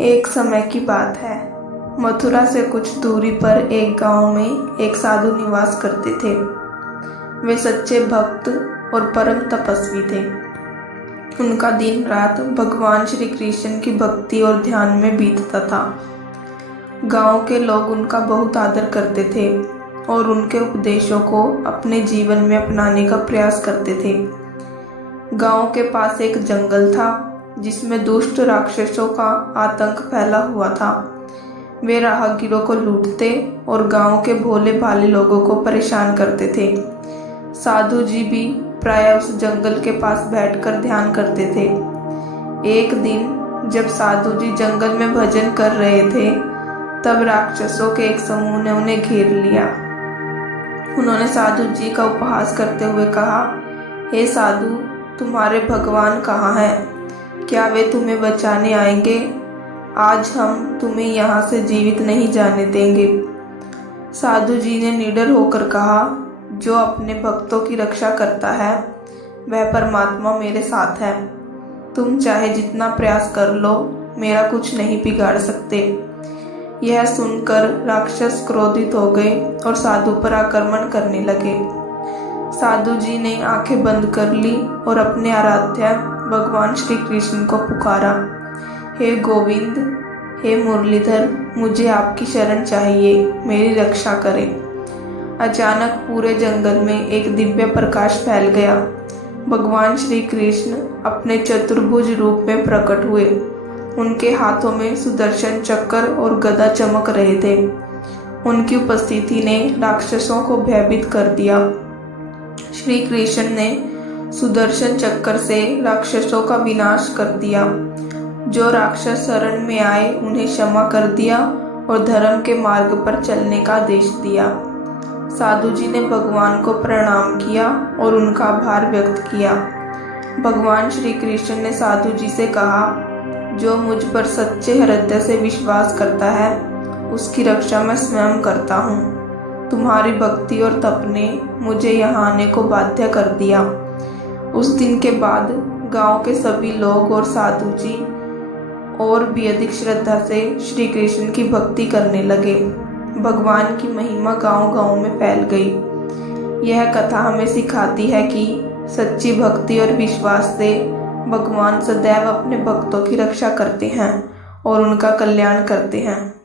एक समय की बात है। मथुरा से कुछ दूरी पर एक गांव में एक साधु निवास करते थे। वे सच्चे भक्त और परम तपस्वी थे। उनका दिन रात भगवान श्री कृष्ण की भक्ति और ध्यान में बीतता था। गांव के लोग उनका बहुत आदर करते थे और उनके उपदेशों को अपने जीवन में अपनाने का प्रयास करते थे। गांव के पास एक जंगल था जिसमें दुष्ट राक्षसों का आतंक फैला हुआ था। वे राहगीरों को लूटते और गांव के भोले भाले लोगों को परेशान करते थे। साधु जी भी प्रायः उस जंगल के पास बैठकर ध्यान करते थे। एक दिन जब साधु जी जंगल में भजन कर रहे थे, तब राक्षसों के एक समूह ने उन्हें घेर लिया। उन्होंने साधु जी का उपहास करते हुए कहा, हे साधु, तुम्हारे भगवान कहाँ हैं? क्या वे तुम्हें बचाने आएंगे? आज हम तुम्हें यहाँ से जीवित नहीं जाने देंगे। साधु जी ने निडर होकर कहा, जो अपने भक्तों की रक्षा करता है वह परमात्मा मेरे साथ है। तुम चाहे जितना प्रयास कर लो, मेरा कुछ नहीं बिगाड़ सकते। यह सुनकर राक्षस क्रोधित हो गए और साधु पर आक्रमण करने लगे। साधु जी ने आंखें बंद कर ली और अपने आराध्य भगवान श्री कृष्ण को पुकारा, हे गोविंद, हे मुरलीधर, मुझे आपकी शरण चाहिए, मेरी रक्षा करें। अचानक पूरे जंगल में एक दिव्य प्रकाश फैल गया। भगवान श्री कृष्ण अपने चतुर्भुज रूप में प्रकट हुए। उनके हाथों में सुदर्शन चक्र और गदा चमक रहे थे। उनकी उपस्थिति ने राक्षसों को भयभीत कर दिया। श्री कृष्ण ने सुदर्शन चक्र से राक्षसों का विनाश कर दिया। जो राक्षस शरण में आए उन्हें क्षमा कर दिया और धर्म के मार्ग पर चलने का आदेश दिया। साधु जी ने भगवान को प्रणाम किया और उनका आभार व्यक्त किया। भगवान श्री कृष्ण ने साधु जी से कहा, जो मुझ पर सच्चे हृदय से विश्वास करता है उसकी रक्षा मैं स्वयं करता हूँ। तुम्हारी भक्ति और तप ने मुझे यहाँ आने को बाध्य कर दिया। उस दिन के बाद गांव के सभी लोग और साधु जी और भी अधिक श्रद्धा से श्री कृष्ण की भक्ति करने लगे। भगवान की महिमा गांव-गांव में फैल गई। यह कथा हमें सिखाती है कि सच्ची भक्ति और विश्वास से भगवान सदैव अपने भक्तों की रक्षा करते हैं और उनका कल्याण करते हैं।